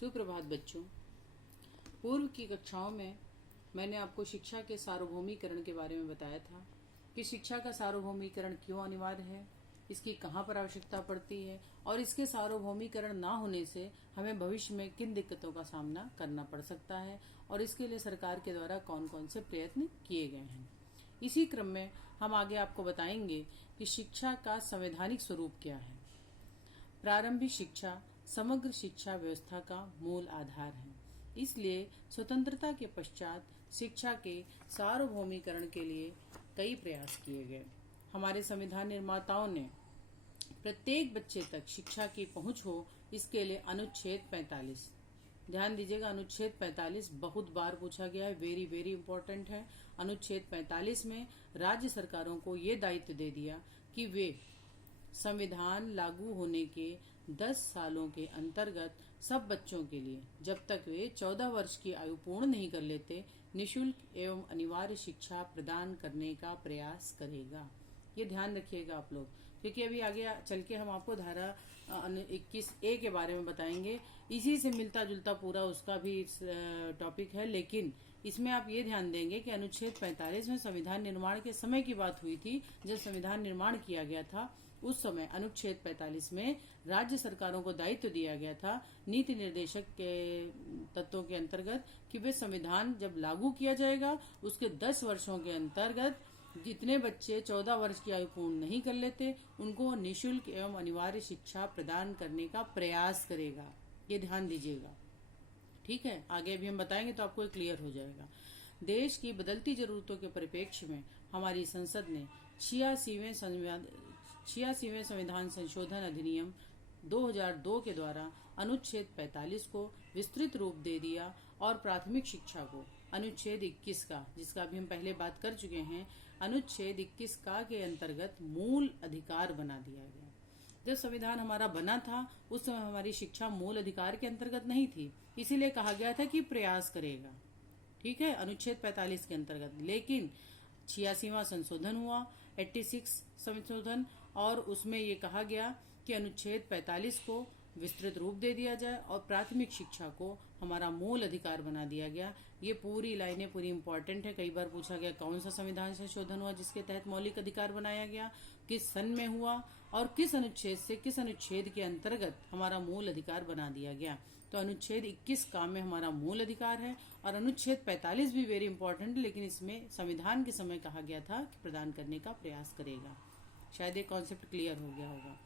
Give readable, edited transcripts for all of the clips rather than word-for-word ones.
सुप्रभात बच्चों। पूर्व की कक्षाओं में मैंने आपको शिक्षा के सार्वभौमिकरण के बारे में बताया था कि शिक्षा का सार्वभौमिकरण क्यों अनिवार्य है, इसकी कहाँ पर आवश्यकता पड़ती है और इसके सार्वभौमिकरण ना होने से हमें भविष्य में किन दिक्कतों का सामना करना पड़ सकता है और इसके लिए सरकार के द्वारा कौन कौन से प्रयत्न किए गए हैं। इसी क्रम में हम आगे आपको बताएंगे कि शिक्षा का संवैधानिक स्वरूप क्या है। प्रारंभिक शिक्षा समग्र शिक्षा व्यवस्था का मूल आधार है, इसलिए स्वतंत्रता के पश्चात शिक्षा के सार्वभौमिकरण के लिए कई प्रयास किए गए। हमारे संविधान निर्माताओं ने प्रत्येक बच्चे तक शिक्षा की पहुंच हो, इसके लिए अनुच्छेद 45, ध्यान दीजिएगा, अनुच्छेद 45 बहुत बार पूछा गया है, वेरी वेरी इंपॉर्टेंट है। अनुच्छेद 45 में राज्य सरकारों को ये दायित्व दे दिया कि वे संविधान लागू होने के 10 सालों के अंतर्गत सब बच्चों के लिए, जब तक वे 14 वर्ष की आयु पूर्ण नहीं कर लेते, निःशुल्क एवं अनिवार्य शिक्षा प्रदान करने का प्रयास करेगा। ये ध्यान रखिएगा आप लोग, क्योंकि अभी आगे चल के हम आपको धारा 21A के बारे में बताएंगे। इसी से मिलता जुलता पूरा उसका भी टॉपिक है, लेकिन इसमें आप ये ध्यान देंगे कि अनुच्छेद 45 में संविधान निर्माण के समय की बात हुई थी। जब संविधान निर्माण किया गया था उस समय अनुच्छेद 45 में राज्य सरकारों को दायित्व दिया गया था नीति निर्देशक के तत्वों के अंतर्गत कि वे संविधान जब लागू किया जाएगा उसके 10 वर्षों के अंतर्गत जितने बच्चे 14 वर्ष की आयु पूर्ण नहीं कर लेते उनको निःशुल्क एवं अनिवार्य शिक्षा प्रदान करने का प्रयास करेगा। ये ध्यान दीजिएगा, ठीक है। आगे भी हम बताएंगे तो आपको क्लियर हो जाएगा। देश की बदलती जरूरतों के परिप्रेक्ष्य में हमारी संसद ने 86वें संविधान संशोधन अधिनियम 2002 के द्वारा अनुच्छेद 45 को विस्तृत रूप दे दिया और प्राथमिक शिक्षा को अनुच्छेद 21 का, जिसका भी हम पहले बात कर चुके हैं, अनुच्छेद 21 का के अंतर्गत मूल अधिकार बना दिया गया। जब संविधान हमारा बना था उस समय हमारी शिक्षा मूल अधिकार के अंतर्गत नहीं थी, इसीलिए कहा गया था कि प्रयास करेगा, ठीक है, अनुच्छेद 45 के अंतर्गत। लेकिन 86वां संशोधन हुआ, 86 संशोधन, और उसमें ये कहा गया कि अनुच्छेद 45 को विस्तृत रूप दे दिया जाए और प्राथमिक शिक्षा को हमारा मूल अधिकार बना दिया गया। ये पूरी लाइनें पूरी इंपॉर्टेंट है। कई बार पूछा गया कौन सा संविधान संशोधन हुआ जिसके तहत मौलिक अधिकार बनाया गया, किस सन में हुआ और किस अनुच्छेद से किस अनुच्छेद के अंतर्गत हमारा मूल अधिकार बना दिया गया। तो अनुच्छेद 21 का में हमारा मूल अधिकार है और अनुच्छेद 45 भी वेरी इंपॉर्टेंट है, लेकिन इसमें संविधान के समय कहा गया था कि प्रदान करने का प्रयास करेगा। शायद ये कॉन्सेप्ट क्लियर हो गया होगा।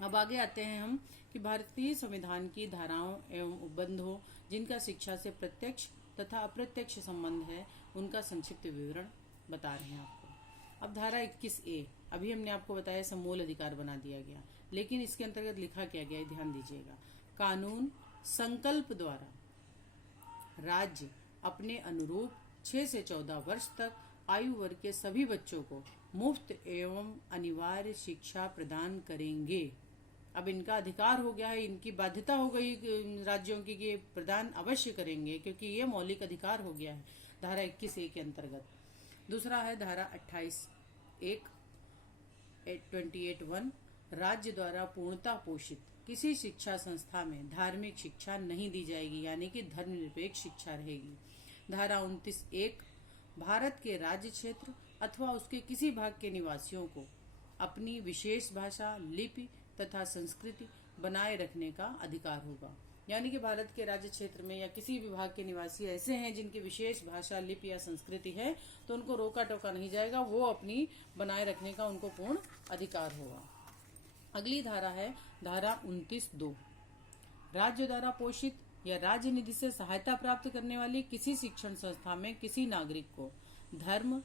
अब आगे आते हैं हम कि भारतीय संविधान की धाराओं एवं उपबंधों जिनका शिक्षा से प्रत्यक्ष तथा अप्रत्यक्ष संबंध है, उनका संक्षिप्त विवरण बता रहे हैं आपको। अब धारा 21A, अभी हमने आपको बताया सब मूल अधिकार बना दिया गया, लेकिन इसके अंतर्गत लिखा क्या गया, ध्यान दीजिएगा। कानून संकल्प द्वारा राज्य अपने अनुरूप 6 से 14 वर्ष तक आयु वर्ग के सभी बच्चों को मुफ्त एवं अनिवार्य शिक्षा प्रदान करेंगे। अब इनका अधिकार हो गया है, इनकी बाध्यता हो गई राज्यों की कि प्रदान अवश्य करेंगे, क्योंकि ये मौलिक अधिकार हो गया है धारा 21A के अंतर्गत। दूसरा है धारा 28(1) 28(1), राज्य द्वारा पूर्णतः पोषित किसी शिक्षा संस्था में धार्मिक शिक्षा नहीं दी जाएगी, यानी कि धर्मनिरपेक्ष शिक्षा रहेगी। धारा 29(1), भारत के राज्य क्षेत्र अथवा उसके किसी भाग के निवासियों को अपनी विशेष भाषा, लिपि तथा संस्कृति बनाए रखने का अधिकार होगा। यानी कि भारत के राज्य क्षेत्र में या किसी विभाग के निवासी ऐसे हैं जिनकी विशेष भाषा, लिपि या संस्कृति है, तो उनको रोका टोका नहीं जाएगा, वो अपनी बनाए रखने का उनको पूर्ण अधिकार होगा। अगली धारा है धारा 29(2), राज्य द्वारा पोषित या राज्य निधि से सहायता प्राप्त करने वाली किसी शिक्षण संस्था में किसी नागरिक को धर्म,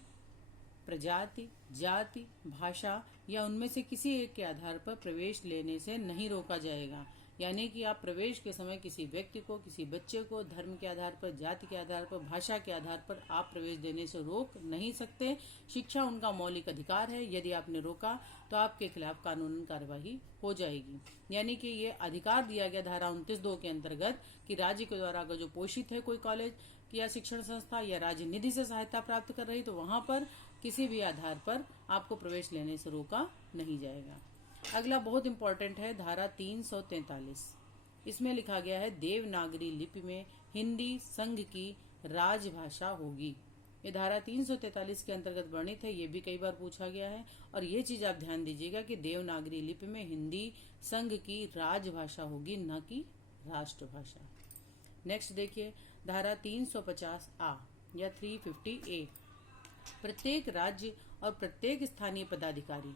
प्रजाति, जाति, भाषा या उनमें से किसी एक के आधार पर प्रवेश लेने से नहीं रोका जाएगा। यानी कि आप प्रवेश के समय किसी व्यक्ति को, किसी बच्चे को धर्म के आधार पर, जाति के आधार पर, भाषा के आधार पर आप प्रवेश देने से रोक नहीं सकते। शिक्षा उनका मौलिक अधिकार है, यदि आपने रोका तो आपके खिलाफ कानूनन कार्यवाही हो जाएगी। यानी कि ये अधिकार दिया गया धारा 29(2) के अंतर्गत कि राज्य के द्वारा अगर जो पोषित है कोई कॉलेज या शिक्षण संस्था या राज्य निधि से सहायता प्राप्त कर रही, तो वहां पर किसी भी आधार पर आपको प्रवेश लेने से रोका नहीं जाएगा। अगला बहुत इंपॉर्टेंट है धारा 343, इसमें लिखा गया है देवनागरी लिपि में हिंदी संघ की राजभाषा होगी। ये धारा 343 के अंतर्गत वर्णित है। ये भी कई बार पूछा गया है और ये चीज आप ध्यान दीजिएगा कि देवनागरी लिपि में हिंदी संघ की राजभाषा होगी, न कि राष्ट्रभाषा। नेक्स्ट देखिए धारा 350 आ या 350 ए, प्रत्येक राज्य और प्रत्येक स्थानीय पदाधिकारी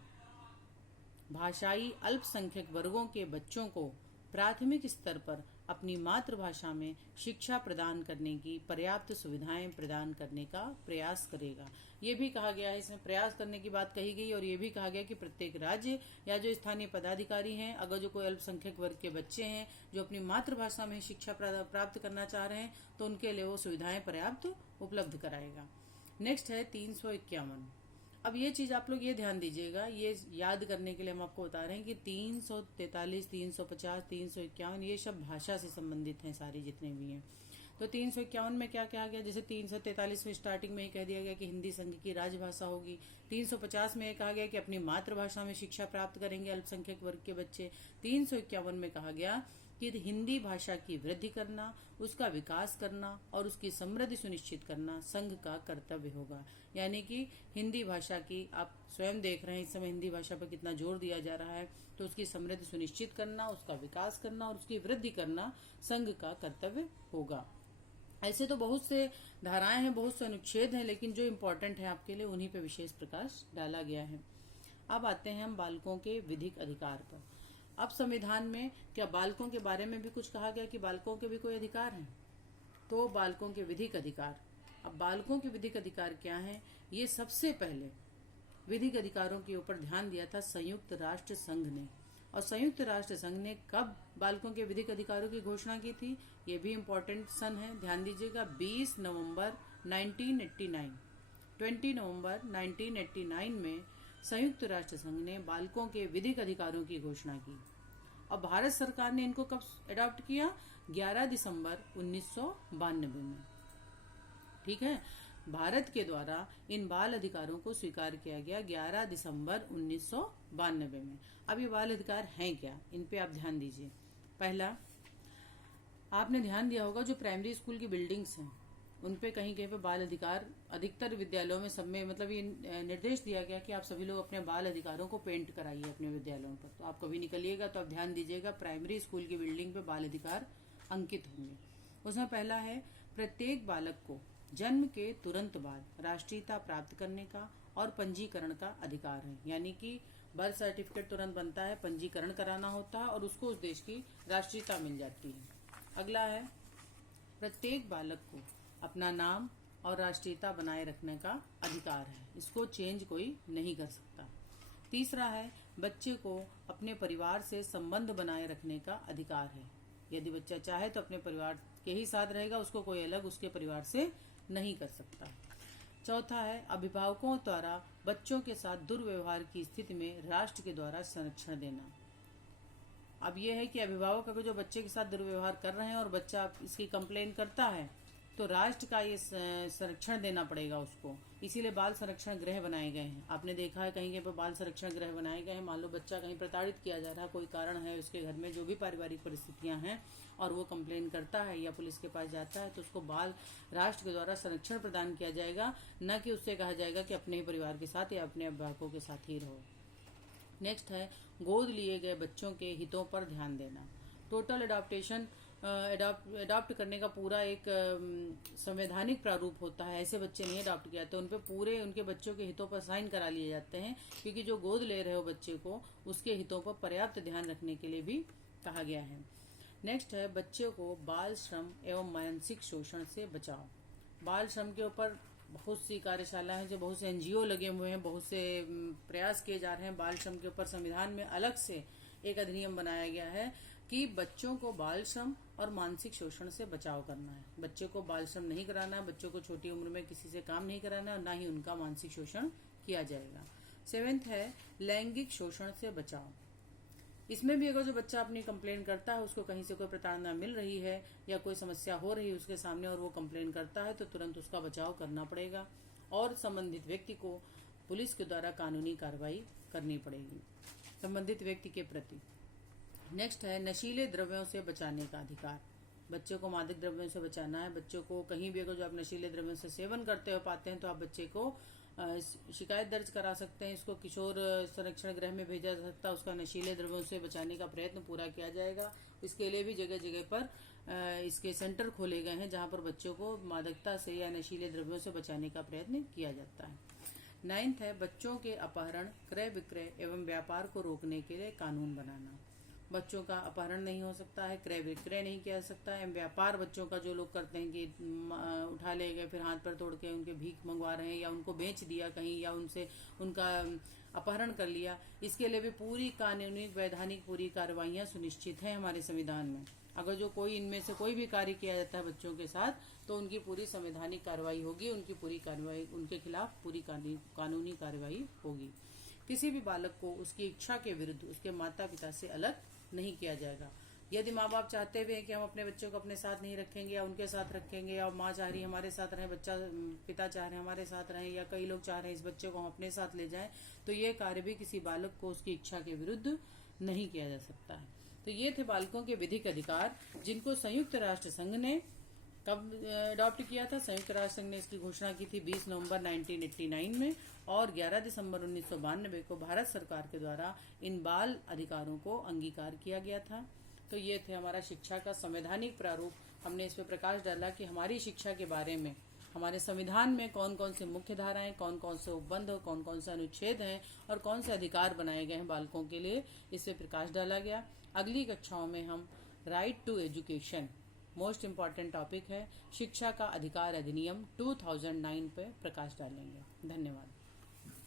भाषाई अल्पसंख्यक वर्गों के बच्चों को प्राथमिक स्तर पर अपनी मातृभाषा में शिक्षा प्रदान करने की पर्याप्त सुविधाएं प्रदान करने का प्रयास करेगा। ये भी कहा गया है, इसमें प्रयास करने की बात कही गई और ये भी कहा गया कि प्रत्येक राज्य या जो स्थानीय पदाधिकारी हैं, अगर जो कोई अल्पसंख्यक वर्ग के बच्चे हैं जो अपनी मातृभाषा में शिक्षा प्राप्त करना चाह रहे हैं तो उनके लिए वो सुविधाएं पर्याप्त उपलब्ध कराएगा। नेक्स्ट है 351। अब ये चीज आप लोग ये ध्यान दीजिएगा, ये याद करने के लिए हम आपको बता रहे हैं कि 343, 350, 351 ये सब भाषा से संबंधित हैं सारे जितने भी हैं। तो 351 में क्या कहा गया, जैसे 343 में स्टार्टिंग में ही कह दिया गया कि हिंदी संघ की राजभाषा होगी। 350 में कहा गया कि अपनी मातृभाषा में शिक्षा प्राप्त करेंगे अल्पसंख्यक वर्ग के बच्चे। 351 में कहा गया कि हिंदी भाषा की वृद्धि करना, उसका विकास करना और उसकी समृद्धि सुनिश्चित करना संघ का कर्तव्य होगा। यानी कि हिंदी भाषा की, आप स्वयं देख रहे हैं इस समय हिंदी भाषा पर कितना जोर दिया जा रहा है, तो उसकी समृद्धि सुनिश्चित करना, उसका विकास करना और उसकी वृद्धि करना संघ का कर्तव्य होगा। ऐसे तो बहुत से धाराएं हैं, बहुत से अनुच्छेद हैं, लेकिन जो इम्पोर्टेंट है आपके लिए उन्हीं पे विशेष प्रकाश डाला गया है। अब आते हैं हम बालकों के विधिक अधिकार पर। अब संविधान में क्या बालकों के बारे में भी कुछ कहा गया कि बालकों के भी कोई अधिकार हैं? तो बालकों के विधिक अधिकार। अब बालकों के विधिक अधिकार क्या हैं? ये सबसे पहले विधिक अधिकारों के ऊपर ध्यान दिया था संयुक्त राष्ट्र संघ ने। और संयुक्त राष्ट्र संघ ने कब बालकों के विधिक अधिकारों की घोषणा की थी? ये भी इम्पोर्टेंट सन है, ध्यान दीजिएगा। 20 नवंबर 1989, 20 नवंबर 1989 में संयुक्त राष्ट्र संघ ने बालकों के विधिक अधिकारों की घोषणा की। और भारत सरकार ने इनको कब अडॉप्ट किया? 11 दिसंबर 1992 में। ठीक है, भारत के द्वारा इन बाल अधिकारों को स्वीकार किया गया 11 दिसंबर 1992 में। अब ये बाल अधिकार हैं क्या, इन पे आप ध्यान दीजिए। पहला, आपने ध्यान दिया होगा जो प्राइमरी स्कूल की बिल्डिंग्स हैं उन पे कहीं कहीं पे बाल अधिकार, अधिकतर विद्यालयों में सब में मतलब ये निर्देश दिया गया कि आप सभी लोग अपने बाल अधिकारों को पेंट कराइए अपने विद्यालयों पर। तो आप कभी निकलिएगा तो आप ध्यान दीजिएगा, प्राइमरी स्कूल की बिल्डिंग पे बाल अधिकार अंकित होंगे। उसमें पहला है, प्रत्येक बालक को जन्म के तुरंत बाद राष्ट्रीयता प्राप्त करने का और पंजीकरण का अधिकार है। यानी कि बर्थ सर्टिफिकेट तुरंत बनता है, पंजीकरण कराना होता है और उसको उस देश की राष्ट्रीयता मिल जाती है। अगला है, प्रत्येक बालक को अपना नाम और राष्ट्रीयता बनाए रखने का अधिकार है, इसको चेंज कोई नहीं कर सकता। तीसरा है, बच्चे को अपने परिवार से संबंध बनाए रखने का अधिकार है। यदि बच्चा चाहे तो अपने परिवार के ही साथ रहेगा, उसको कोई अलग उसके परिवार से नहीं कर सकता। चौथा है, अभिभावकों द्वारा बच्चों के साथ दुर्व्यवहार की स्थिति में राष्ट्र के द्वारा संरक्षण देना। अब यह है कि अभिभावक अगर जो बच्चे के साथ दुर्व्यवहार कर रहे हैं और बच्चा इसकी कंप्लेन करता है तो राष्ट्र का ये संरक्षण देना पड़ेगा उसको। इसीलिए बाल संरक्षण गृह बनाए गए हैं। आपने देखा है कहीं पर बाल संरक्षण गृह बनाए गए हैं। मान लो बच्चा कहीं प्रताड़ित किया जा रहा है, कोई कारण है उसके घर में, जो भी पारिवारिक परिस्थितियां हैं, और वो कंप्लेन करता है या पुलिस के पास जाता है तो उसको बाल राष्ट्र के द्वारा संरक्षण प्रदान किया जाएगा, न कि उससे कहा जाएगा कि अपने ही परिवार के साथ या अपने अभिभावकों के साथ ही रहो। नेक्स्ट है, गोद लिए गए बच्चों के हितों पर ध्यान देना। टोटल अडॉप्टेशन अडॉप्ट करने का पूरा एक संवैधानिक प्रारूप होता है। ऐसे बच्चे नहीं अडॉप्ट किए जाते, उन पे पूरे उनके बच्चों के हितों पर साइन करा लिए जाते हैं, क्योंकि जो गोद ले रहे हो बच्चे को उसके हितों पर पर्याप्त ध्यान रखने के लिए भी कहा गया है। नेक्स्ट है, बच्चों को बाल श्रम एवं मानसिक शोषण से बचाओ। बाल श्रम के ऊपर बहुत सी कार्यशाला है, जो बहुत से एनजीओ लगे हुए हैं, बहुत से प्रयास किए जा रहे हैं। बाल श्रम के ऊपर संविधान में अलग से एक अधिनियम बनाया गया है कि बच्चों को बाल श्रम और मानसिक शोषण से बचाव करना है। बच्चे को बाल श्रम नहीं कराना है, बच्चों को छोटी उम्र में किसी से काम नहीं कराना है और ना ही उनका मानसिक शोषण किया जाएगा। 7th है, लैंगिक शोषण से बचाव। इसमें भी अगर जो बच्चा अपनी कंप्लेन करता है, उसको कहीं से कोई प्रताड़ना मिल रही है या कोई समस्या हो रही है उसके सामने और वो कंप्लेन करता है तो तुरंत उसका बचाव करना पड़ेगा और संबंधित व्यक्ति को पुलिस के द्वारा कानूनी कार्रवाई करनी पड़ेगी संबंधित व्यक्ति के प्रति। नेक्स्ट है नशीले द्रव्यों से बचाने का अधिकार। बच्चों को मादक द्रव्यों से बचाना है। बच्चों को कहीं भी अगर जो आप नशीले द्रव्यों से सेवन करते हो पाते हैं तो आप बच्चे को शिकायत दर्ज करा सकते हैं। इसको किशोर संरक्षण गृह में भेजा जा सकता है। उसका नशीले द्रव्यों से बचाने का प्रयत्न पूरा किया जाएगा। इसके लिए भी जगह जगह पर इसके सेंटर खोले गए हैं जहां पर बच्चों को मादकता से या नशीले द्रव्यों से बचाने का प्रयत्न किया जाता है। 9th है बच्चों के अपहरण, क्रय विक्रय एवं व्यापार को रोकने के लिए कानून बनाना। बच्चों का अपहरण नहीं हो सकता है, क्रय विक्रय नहीं किया जा सकता है, व्यापार बच्चों का जो लोग करते हैं कि उठा ले गए फिर हाथ पर तोड़ के उनके भीख मंगवा रहे हैं या उनको बेच दिया कहीं या उनसे उनका अपहरण कर लिया, इसके लिए भी पूरी कानूनी वैधानिक पूरी कार्रवाइयां सुनिश्चित हैं हमारे संविधान में। अगर जो कोई इनमें से कोई भी कार्य किया जाता है बच्चों के साथ तो उनकी पूरी संवैधानिक कार्रवाई होगी, उनकी पूरी कार्रवाई उनके खिलाफ पूरी कानूनी कार्रवाई होगी। किसी भी बालक को उसकी इच्छा के विरुद्ध उसके माता पिता से अलग नहीं किया जाएगा। यदि माँ बाप चाहते हुए कि हम अपने बच्चों को अपने साथ नहीं रखेंगे या उनके साथ रखेंगे या माँ चाह रही है हमारे साथ रहे, पिता चाह रहे हैं हमारे साथ रहें या कई लोग चाह रहे हैं इस बच्चे को हम अपने साथ ले जाएं, तो ये कार्य भी किसी बालक को उसकी इच्छा के विरुद्ध नहीं किया जा सकता है। तो ये थे बालकों के विधिक अधिकार जिनको संयुक्त राष्ट्र संघ ने कब अडॉप्ट किया था। संयुक्त राष्ट्र संघ ने इसकी घोषणा की थी 20 नवंबर 1989 में और 11 दिसंबर 1992 को भारत सरकार के द्वारा इन बाल अधिकारों को अंगीकार किया गया था। तो ये थे हमारा शिक्षा का संवैधानिक प्रारूप। हमने इस पर प्रकाश डाला कि हमारी शिक्षा के बारे में हमारे संविधान में कौन कौन से मुख्य धाराएं, कौन कौन से उपबंध, कौन कौन से अनुच्छेद हैं और कौन से अधिकार बनाए गए हैं बालकों के लिए, इस पर प्रकाश डाला गया। अगली कक्षाओं में हम right to education most important topic है शिक्षा का अधिकार अधिनियम 2009 पर प्रकाश डालेंगे। धन्यवाद।